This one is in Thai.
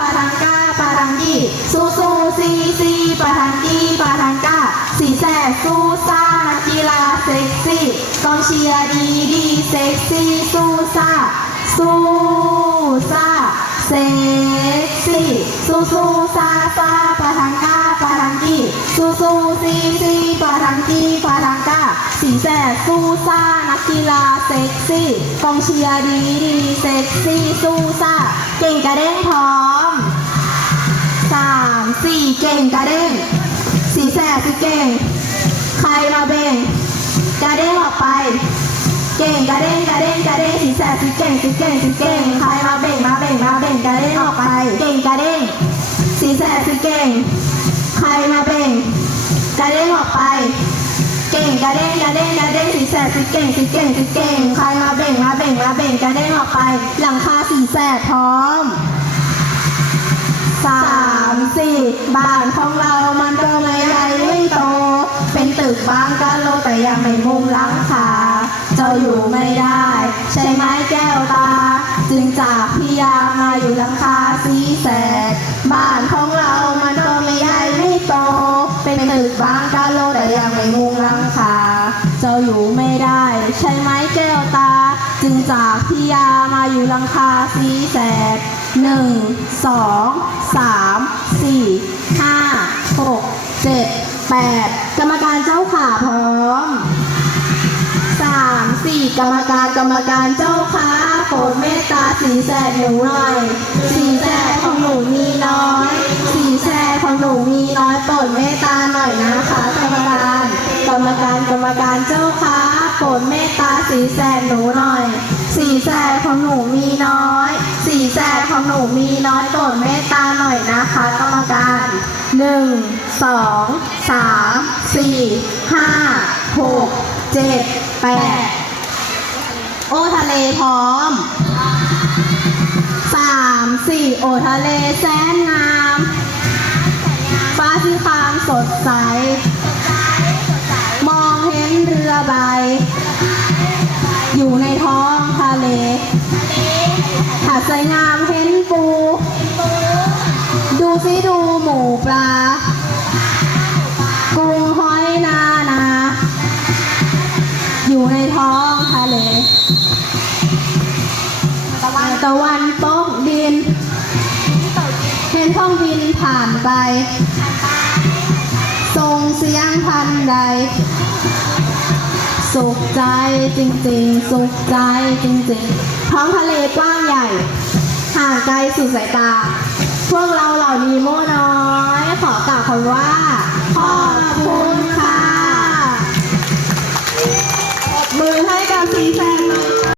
ปาทังก้าปาทังกี้สู้สู้ซีซีปาทังกี้ปาทังก้าสีแสบสู้ซ่านักกีฬาเซ็กซี่กองเชียร์ดีดีเซ็กซี่สู้ซ่าสู้ซ่าเซ็กซี่สู้สู้ซ่าซ่าปาทังก้าปาทังกี้สู้สู้ซีซีปาทังกี้ปาทังก้าสีแสบสู้ซ่านักกีฬาเซ็กซี่กองเชียร์ดีดีเซ็กซี่สู้ซ่าเก่งกระเด้งพร้อม3 4เก่งกระเด้งสีแสบสิเก่งใครมาเบ่งกระเด้งออกไปเก่งกระเด้งกระเด้งกระเด้งสีแสบสิเก่งสิเก่งสิเก่งใครมาเบ่งมาเบ่งมาเบ่งกระเด้งออกไปเก่งกระเด้งสีแสบสิเก่งใครมาเบ่งกระเด้งออกไปเก่งกระเด้งกระเด้งกระเด้งสีแสบสิเก่งสิเก่งสิเก่งใครมาเบ่งมาเบ่งมาเบ่งกระเด้งออกไปหลังคาสีแสบพร้อม3 4บ้านของเรามันก็ไม่ใหญ่ไม่โตเป็นตึกบางกะโลแต่ยังไม่มุงหลังคาเจ้าอยู่ไม่ได้ใช่ไหมแก้วตาจึงจากพี่ยามาอยู่หลังคาสีแสดบ้านของเรามันก็ไม่ใหญ่ไม่โตเป็นตึกบางกะโลแต่ยังไม่มุงหลังคาเจ้าอยู่ไม่ได้ใช่ไหมแก้วตาจึงจากพี่ยามาอยู่หลังคาสีแสด1 2 3 4 5 6 7 8กรรมการเจ้าขาพร้อม3 4กรรมการเจ้าขาโปรดเมตตาสีแสดหนูหน่อยสีแสดของหนูมีน้อยสีแสดของหนูมีน้อยโปรดเมตตาหน่อยนะคะกรรมการเจ้าขาโปรดเมตตาสีแสดหนูหน่อยสีแสดของหนูมีน้อยสีแสดของหนูมีน้อยโปรดเมตตาหน่อยนะคะกรรมการ1 2 3 4 5 6 7 8โอทะเลพร้อม3 4โอทะเลแสนงามฟ้าสีครามสดใสมองเห็นเรือใบอยู่ในท้องทะเลหาดทรายงามเห็นปูดูสิดูหมูปลากุ้งหอยนาอยู่ในท้องทะเลตะวันตกดินเห็นท้องบินผ่านไปส่งเสียงทันใดสุขใจจริงๆสุขใจจริงๆท้องทะเลกว้างใหญ่ห่างไกลสุดสายตาพวกเราเหล่านีโม่น้อยขอกล่าวคำว่าขอบคุณค่ะมือให้กับสีแสง